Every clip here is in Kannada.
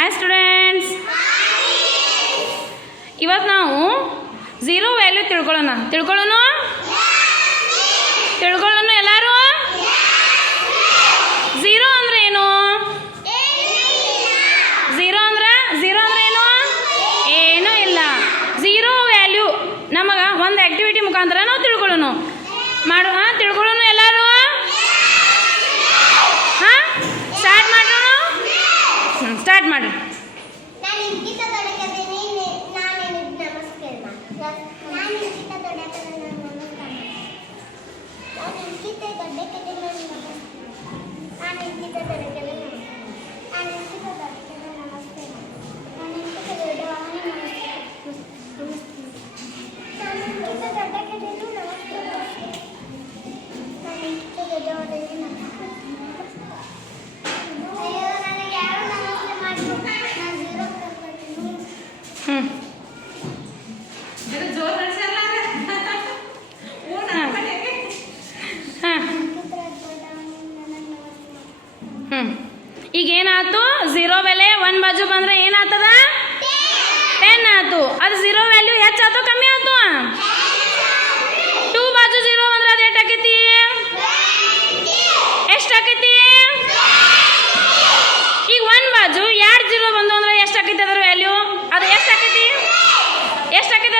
ಹಾಯ್ ಸ್ಟೂಡೆಂಟ್ಸ್, ಇವತ್ತು ನಾವು ಝೀರೋ ವ್ಯಾಲ್ಯೂ ತಿಳ್ಕೊಳ್ಳೋಣ ಎಲ್ಲರೂ. ಝೀರೋ ಅಂದ್ರೆ ಏನು? ಝೀರೋ ಅಂದ್ರೆ ಏನು? ಏನೂ ಇಲ್ಲ. ಝೀರೋ ವ್ಯಾಲ್ಯೂ ನಮಗೆ ಒಂದು ಆ್ಯಕ್ಟಿವಿಟಿ ಮುಖಾಂತರ ನಾವು ತಿಳ್ಕೊಳ್ಳೋಣ. ತಿಳ್ಕೊಳ್ಳೋಣ ಎಲ್ಲರೂ. ಹಾಂ, ಸ್ಟಾರ್ಟ್ ಮಾಡೋಣ. ಸ್ಟಾರ್ಟ್ ಮಾಡಿ. ಈಗ ಏನಾಯ್ತು? ಝೀರೋ ಬೆಲೆ ಒಂದು ಬಾಜು ಬಂದ್ರೆ ಏನಾಗ್ತದ? 10 ಆಯ್ತು. ಅದು ಝೀರೋ ವ್ಯಾಲ್ಯೂ ಹೆಚ್ಚಾಯ್ತು ಕಮ್ಮಿ ಆಯ್ತು? 2 ಬಾಜು ಝೀರೋ ಬಂದ್ರೆ ಅದು ಎಷ್ಟು ಆಕೈತಿ? ಎಷ್ಟು ಆಕೈತಿ? ಈಗ ಒಂದು ಬಾಜು 2 ಝೀರೋ ಬಂದು ಅಂದ್ರೆ ಎಷ್ಟು ಆಕೈತಿ ಅದ್ರ ವ್ಯಾಲ್ಯೂ? ಅದು ಎಷ್ಟು ಆಕೈತಿ?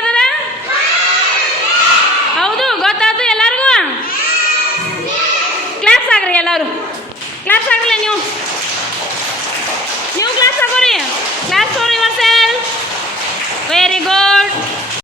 ಅದರ ಹೌದು, ಗೊತ್ತಾಯ್ತು ಎಲ್ಲರಿಗೂ? ಕ್ಲಾಸ್ ಆಗ್ರಿ ಎಲ್ಲರೂ, ಕ್ಲಾಸ್ ಆಗಲಿ. ನೀವು ಕ್ಲಾಸ್ ಆಗೋರಿ. Class for yourself. Very good.